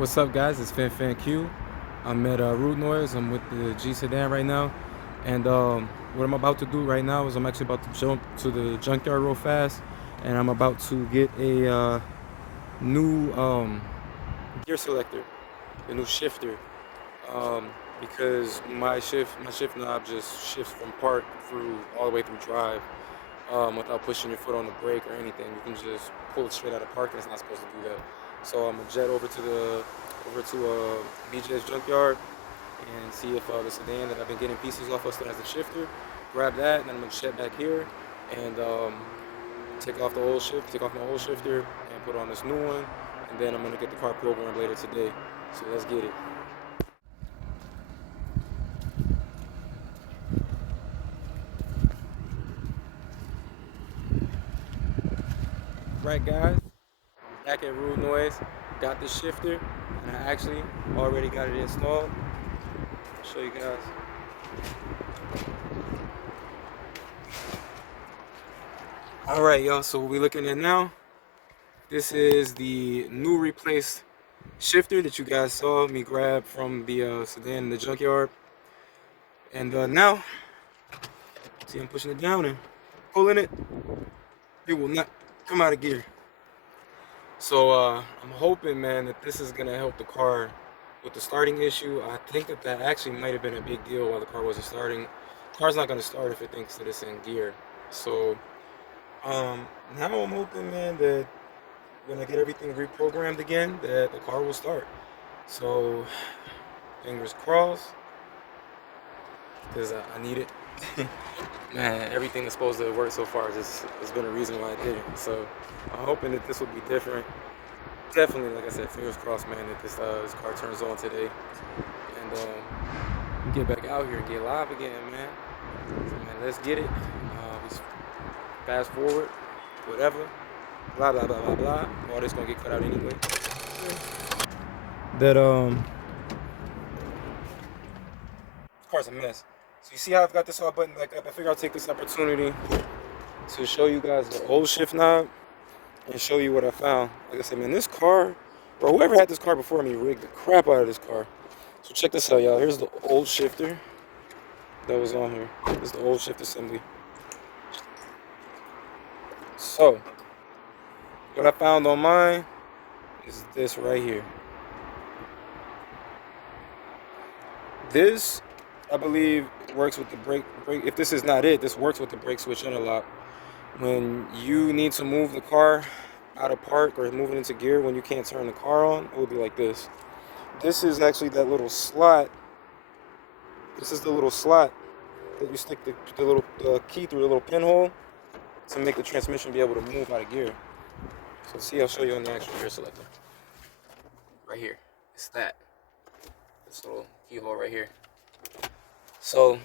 What's up, guys? It's FinFin Q. I'm at RudeNoise. I'm with the G Sedan right now, and what I'm about to do right now is I'm actually about to jump to the Junkyard real fast, and I'm about to get a new gear selector, a new shifter, because my shift knob just shifts from park through all the way through drive, without pushing your foot on the brake or anything. You can just pull it straight out of park, and it's not supposed to do that. So I'm gonna jet over to BJ's Junkyard and see if the sedan that I've been getting pieces off of still has a shifter. Grab that, and then I'm gonna jet back here and take off my old shifter and put on this new one. And then I'm gonna get the car programmed later today. So let's get it. Right, guys, back at RudeNoise, got the shifter, and I actually already got it installed. I'll show you guys. All right, y'all, so what we're looking at now, this is the new replaced shifter that you guys saw me grab from the sedan in the Junkyard. And now, see, I'm pushing it down and pulling it. It will not come out of gear. So I'm hoping, man, that this is gonna help the car with the starting issue. I think that actually might have been a big deal while the car wasn't starting. The car's not gonna start if it thinks that it's in gear. So now I'm hoping, man, that when I get everything reprogrammed again, that the car will start. So fingers crossed, because I need it. Man, everything that's supposed to work so far just has been a reason why I did it. So I'm hoping that this will be different. Definitely, like I said, fingers crossed, man, that this car turns on today, and get back out here and get live again, man. So, man, let's get it. Just fast forward, whatever, blah blah blah blah blah. All this gonna get cut out anyway. That this car's a mess. So you see how I've got this all buttoned back up? I figure I'll take this opportunity to show you guys the old shift knob and show you what I found. Like I said, man, this car, or whoever had this car before me, rigged the crap out of this car. So check this out, y'all. Here's the old shifter that was on here. This is the old shift assembly. So what I found on mine is this right here. This, I believe, works with the brake. If this is not it, this works with the brake switch interlock. When you need to move the car out of park or move it into gear when you can't turn the car on, it will be like this. This is actually that little slot. This is the little slot that you stick the little key through the little pinhole to make the transmission be able to move out of gear. So see, I'll show you on the actual gear selector. Right here. It's that. This little keyhole right here. So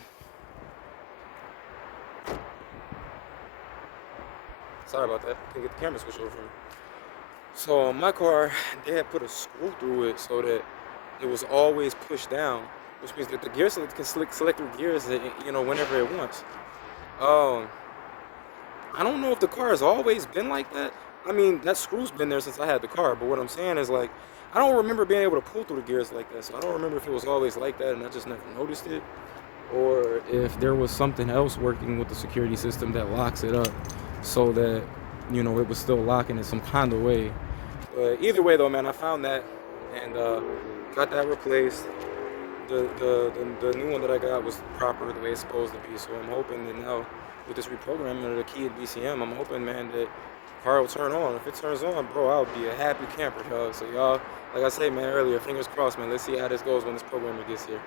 sorry about that. Couldn't get the camera switch over for me. So on my car, they had put a screw through it so that it was always pushed down, which means that the gear selector can select through gears, you know, whenever it wants. I don't know if the car has always been like that. I mean, that screw's been there since I had the car, but what I'm saying is, like, I don't remember being able to pull through the gears like that, so I don't remember if it was always like that and I just never noticed it, or if there was something else working with the security system that locks it up so that, you know, it was still locking in some kind of way. But either way, though, man, I found that and got that replaced. The new one that I got was proper the way it's supposed to be, so I'm hoping that now with this reprogramming of the key at BCM, I'm hoping, man, that the car will turn on. If it turns on, bro, I'll be a happy camper, dog. So y'all, like I said, man, earlier, fingers crossed, man. Let's see how this goes when this programmer gets here.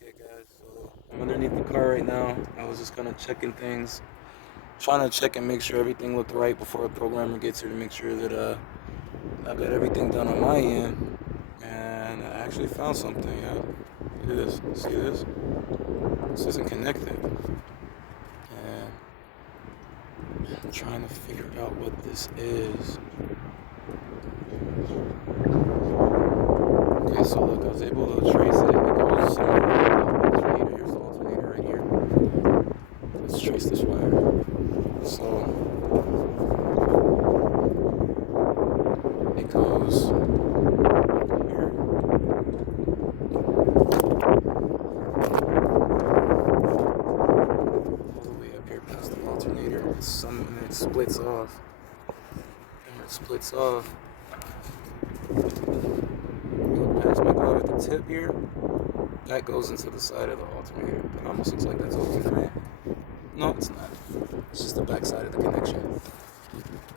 Okay, guys, so I'm underneath the car right now. I was just kind of checking things, trying to check and make sure everything looked right before the programmer gets here to make sure that I've got everything done on my end. And I actually found something, yeah. Look at this. See this? This isn't connected. And I'm trying to figure out what this is. Okay, so look, I was able to trace it. It goes somewhere. Here's the alternator right here. Let's trace this wire. So it goes splits off. And it splits off. Look past my glove at the tip here. That goes into the side of the alternator. It almost looks like that's open for me. No, it's not. It's just the back side of the connection.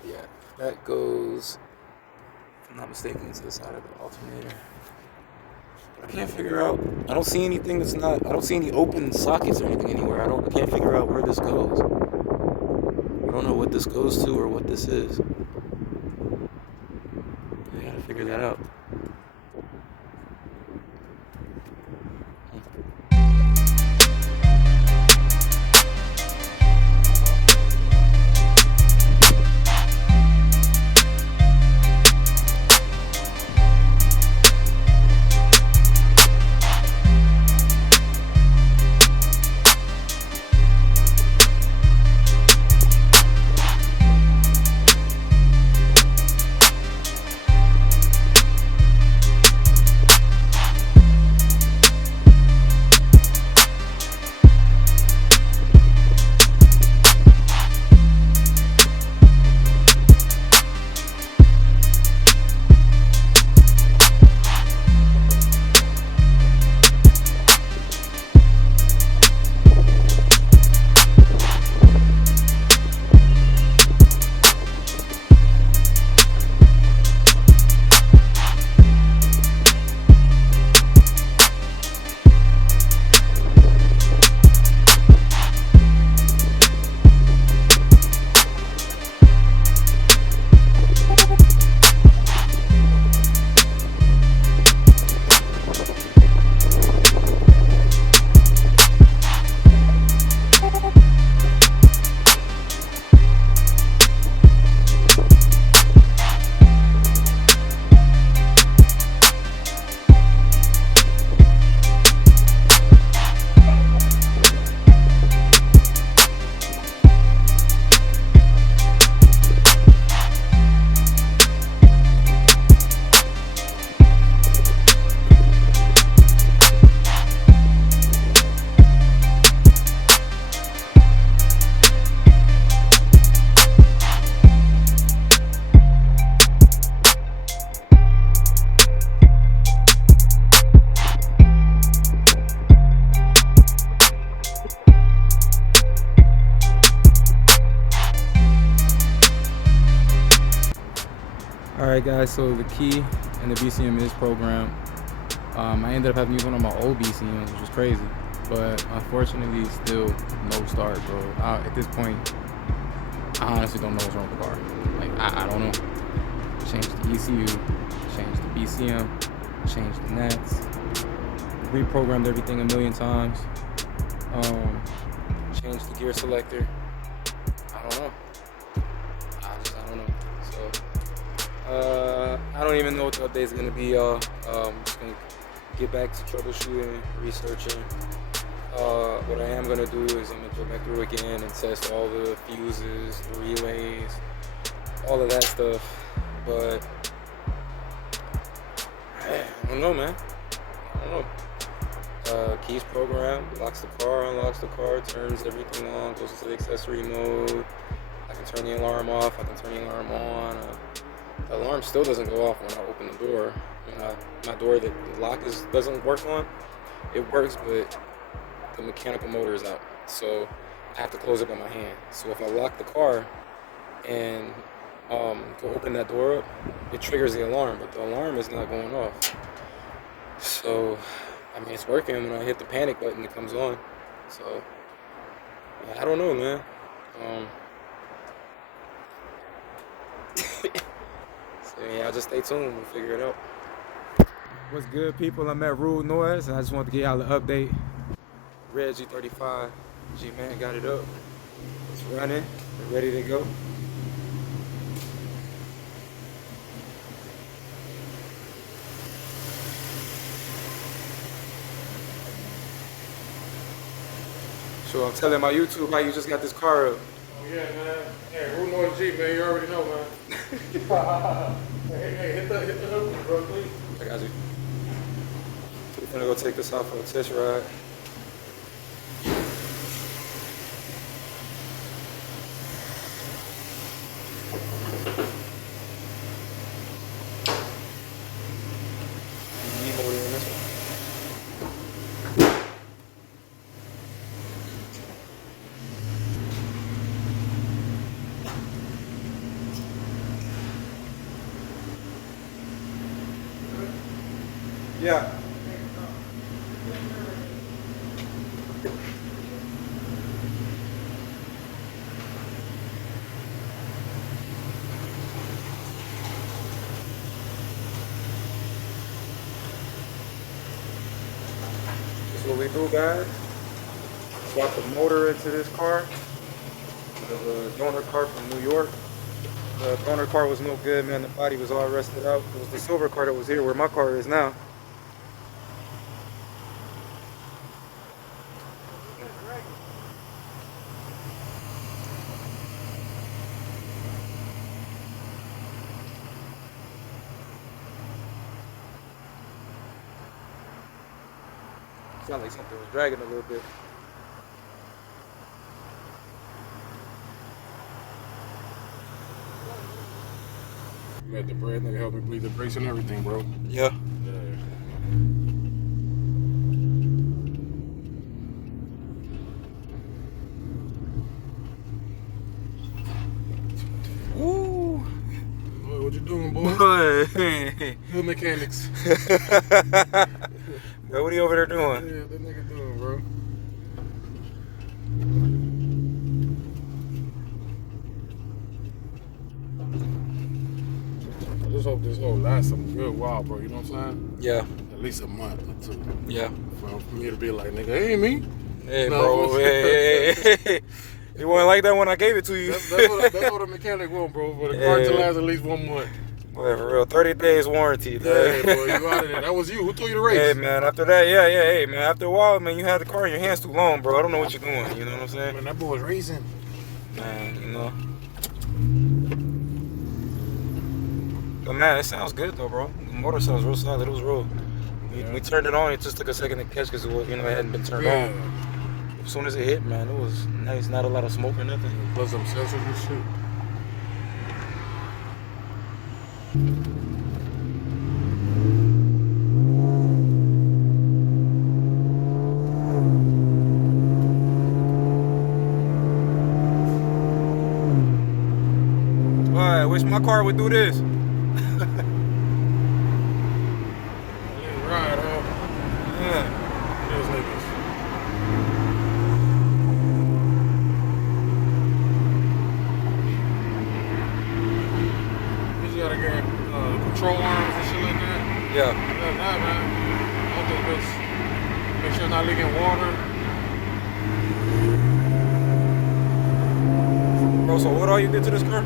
Yeah, that goes, if I'm not mistaken, into the side of the alternator. I can't figure out. I don't see anything that's not. I don't see any open sockets or anything anywhere. I can't figure out where this goes. I don't know what this goes to or what this is. I gotta figure that out. Alright guys, so the key and the BCM is programmed. I ended up having to use one of my old BCMs, which was crazy. But unfortunately, still no start, bro. At this point, I honestly don't know what's wrong with the car. Like, I don't know. Changed the ECU, changed the BCM, changed the nets, reprogrammed everything a million times, changed the gear selector. I don't know. I don't know. So, I don't even know what the update is going to be, y'all. Just going to get back to troubleshooting, researching. What I am going to do is I'm going to go back through again and test all the fuses, the relays, all of that stuff. But I don't know, man. I don't know. Keys program, locks the car, unlocks the car, turns everything on, goes into the accessory mode. I can turn the alarm off, I can turn the alarm on. The alarm still doesn't go off when I open the door. My door that the lock doesn't work on, it works, but the mechanical motor is out. So I have to close it by my hand. So if I lock the car and to open that door up, it triggers the alarm, but the alarm is not going off. So, I mean, it's working. When I hit the panic button, it comes on. So, yeah, I don't know, man. So, yeah, just stay tuned. We'll figure it out. What's good, people? I'm at RudeNoise, and I just wanted to get y'all an update. Red G35, G-Man got it up. It's running. We're ready to go. So I'm telling my YouTube how you just got this car up. Oh yeah, man. Hey, RudeNoise G, man, you already know, man. hey, hit the hook, bro, please. I got you. We're gonna go take this out for a test ride. Yeah. That's what we do, guys. Swap the motor into this car. The donor car from New York. The donor car was no good, man. The body was all rusted out. It was the silver car that was here where my car is now. Sound like something was dragging a little bit. You got the bread nigga help me bleed the brakes and everything, bro. Yeah. Woo! Boy, what you doing, boy? Boy. Good mechanics. Bro, what are you over there doing? Yeah, that nigga doing, bro. I just hope this whole lasts a good while, bro. You know what I'm saying? Yeah. At least a month or two. Yeah. For me to be like, nigga, it ain't me. Hey, No, bro. Hey. You wasn't like that when I gave it to you. That's what a mechanic want, bro. For the car to last at least 1 month. Boy, for real, 30 days warranty, man. Yeah, boy, you out of there. That was you. Who told you to race? Hey, man, after that, hey, man, after a while, man, you had the car in your hands too long, bro. I don't know what you're doing, you know what I'm saying? Man, that boy's racing. Man, you know. But, man, it sounds good, though, bro. The motor sounds real solid. It was real. We turned it on. It just took a second to catch because, it hadn't been turned on. As soon as it hit, man, it was nice. Not a lot of smoke or nothing. Plus some sensors and shit. I wish my car would do this. Right, huh? Yeah. Those niggas. You just gotta get control arms and shit like that. Yeah. Other than that, man. All the bitch. Make sure it's not leaking water. Bro, so what all you did to this car?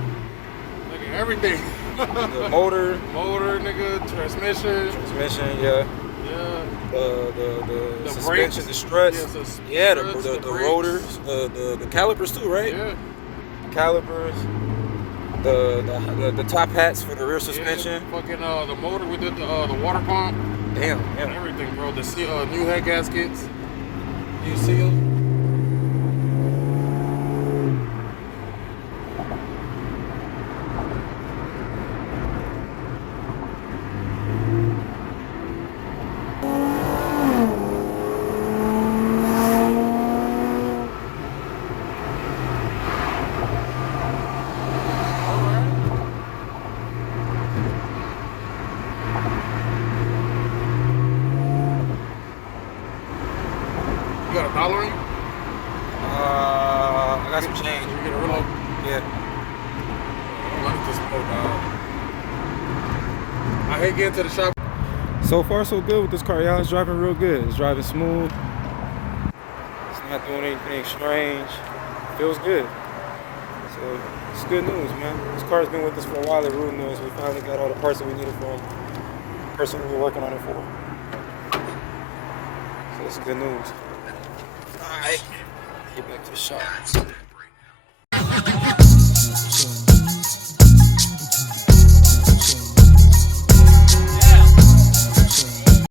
Nigga, everything. The motor. Motor, nigga, transmission. Transmission, yeah. Yeah. The suspension, brakes. the struts. Yeah, The brakes. rotors, the calipers too, right? Yeah. Calipers. The top hats for the rear suspension. Yeah, fucking the motor, we did the water pump. Damn, And yeah. everything, bro. The new head gaskets. New seal. You got a dollar in? I got some change. You get a reload? Yeah. I like this boat, dog. I hate getting to the shop. So far, so good with this car, y'all. It's driving real good. It's driving smooth. It's not doing anything strange. Feels good. So it's good news, man. This car's been with us for a while at RudeNoise. We finally got all the parts that we needed for the person we were working on it for. So it's good news. All right, get back to the shop.